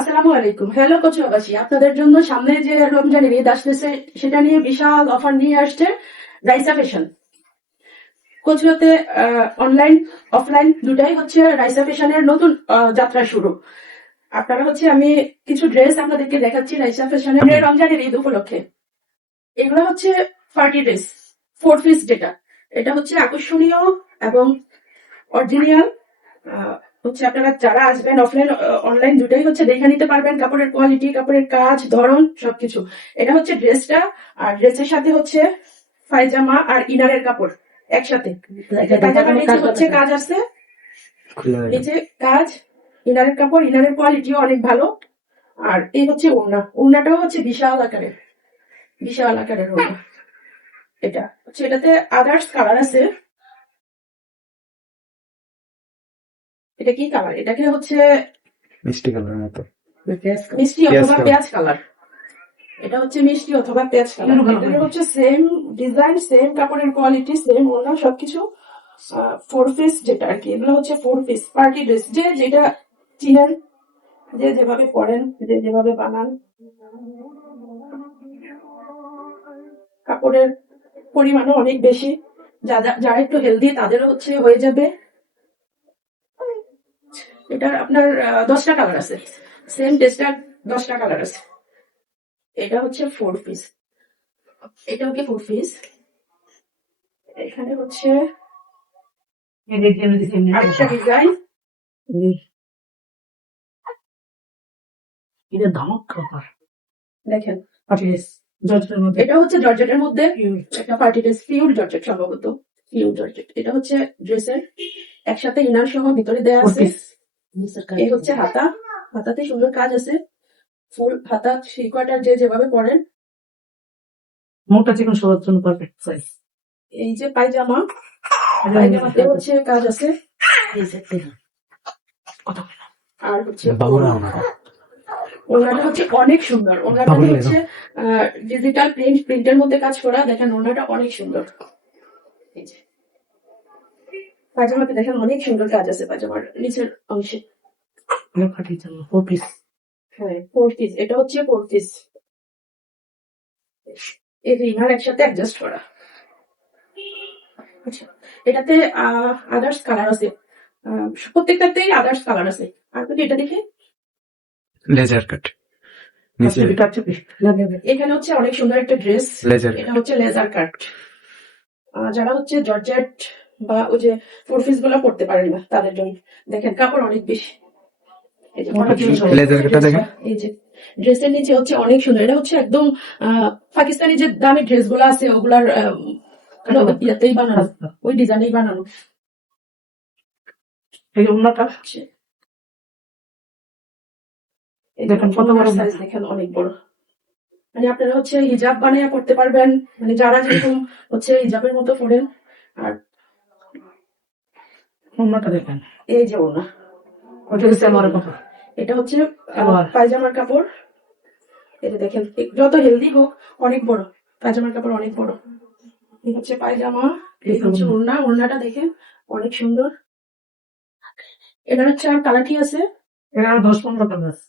আসসালামু আলাইকুম। হ্যালো কচুয়াবাসী, আপনাদের জন্য সামনে যে রমজানের ঈদ আসতেছে সেটা নিয়ে বিশাল অফার নিয়ে আসছে রাইসা ফ্যাশন। কচুয়াতে অনলাইন অফলাইন দুটাই হচ্ছে রাইসা ফ্যাশনের নতুন যাত্রা শুরু। আপনারা হচ্ছে আমি কিছু ড্রেস আপনাদেরকে দেখাচ্ছি রাইসা ফ্যাশনের রমজানের ঈদ উপলক্ষে। এগুলো হচ্ছে পার্টি ড্রেস, 4 পিস যেটা, এটা হচ্ছে আকর্ষণীয় এবং অরিজিনাল। হচ্ছে আপনারা যারা আসবেন অফলাইন অনলাইন দুটাই হচ্ছে দেখে নিতে পারবেন কাপড়ের কোয়ালিটি, কাপড়ের কাজ, ধরন সবকিছু। এটা হচ্ছে ড্রেসটা, আর ড্রেসের সাথে হচ্ছে পায়জামা আর ইনারের কাপড় একসাথে। পায়জামার নিচে হচ্ছে কাজ আছে, নিচে কাজ, ইনারের কাপড়, ইনারের কোয়ালিটিও অনেক ভালো। আর এই হচ্ছে ওড়না, ওড়নাটাও হচ্ছে বিশাল আকারের, বিশাল আকারের ওড়না। এটা হচ্ছে, এটাতে আদার্স কালার আছে। এটা কি কালার? এটাকে হচ্ছে মিষ্টি কালার মতো, মিষ্টি অথবা পেঁয়াজ কালার। এটা হচ্ছে মিষ্টি অথবা পেঁয়াজ কালার। এটা হচ্ছে সেম ডিজাইন, সেম কাপড়ের কোয়ালিটি, সেম ওড়না, সবকিছু। 4 পিস যেটা আর কি, এগুলো হচ্ছে 4 পিস পার্টি ড্রেস। যে যেটা চিনেন, যে যেভাবে পরেন, যে যেভাবে বানান। কাপড়ের পরিমাণও অনেক বেশি, যারা একটু হেলদি তাদেরও হচ্ছে হয়ে যাবে। এটা আপনার 10টা কালার আছে, সেম ড্রেসটার 10টা কালার আছে। এটা হচ্ছে 4 পিস, এটাও কি 4 পিস। এখানে হচ্ছে আরেকটা ডিজাইন, দেখেন। এটা হচ্ছে জর্জেটের মধ্যে একটা পার্টি ড্রেস, পিওর জর্জেট, সম্ভবত পিওর জর্জেট। এটা হচ্ছে ড্রেসের একসাথে ইনার সহ ভিতরে দেয়া আছে। এই হচ্ছে হাতা, হাতাতে সুন্দর কাজ আছে, ফুল হাতা, থ্রি কোয়ার্টার যে যেভাবে পরেন। মোটা চিকন সবার জন্য পারফেক্ট সাইজ। এই যে পায়জামা, পায়জামাতে হচ্ছে কাজ আছে। আর হচ্ছে ওড়নাটা হচ্ছে অনেক সুন্দর। ওড়নাটা হচ্ছে ডিজিটাল প্রিন্টের মধ্যে কাজ করা। দেখেন ওড়নাটা অনেক সুন্দর। এই যে পায়জামাতে দেখেন অনেক সুন্দর কাজ আছে পায়জামার নিচের অংশে। হ্যাঁ, 4 পিস। এটা হচ্ছে 4 পিস, এই ইনার একসাথে অ্যাডজাস্ট করা। আচ্ছা, এটাতে আদার্স কালার আছে, প্রত্যেকটাতেই আদার্স কালার আছে। আর যদি এটা দেখে, লেজার কাট নিচে, এখানে হচ্ছে অনেক সুন্দর একটা ড্রেস। লেজার এটা হচ্ছে লেজার কাট। যারা হচ্ছে জর্জেট বা ওই যে 4 পিস গুলো পড়তে পারেন না তাদের জন্য। দেখেন কাপড় অনেক বেশি। এই যে অনেক সুন্দর লেজার কাটটা দেখেন। এই যে ড্রেসের নিচে হচ্ছে অনেক সুন্দর। এটা হচ্ছে একদম পাকিস্তানি যে দামি ড্রেস গুলো আছে ওগুলার ইয়াতেই বানানো, ওই ডিজাইনেই বানানো। এই ওড়নাটা দেখেন কত বড় সাইজ, দেখেন অনেক বড়। মানে আপনারা হচ্ছে হিজাব বানিয়ে পড়তে পারবেন, মানে যারা যেরকম হচ্ছে হিজাবের মতো পড়েন। আর ওড়নাটা দেখেন, এই যে ওড়না, ওটা হচ্ছে আমার কাপড়। এটা হচ্ছে পায়জামার কাপড়। এটা দেখেন, যত হেলদি হোক অনেক বড়, পায়জামার কাপড় অনেক বড়। এই হচ্ছে পায়জামা, এই হচ্ছে ওড়না। ওড়নাটা দেখেন অনেক সুন্দর। এটা হচ্ছে আর কালার কি আছে, এর আরো 10-15 কালার আছে।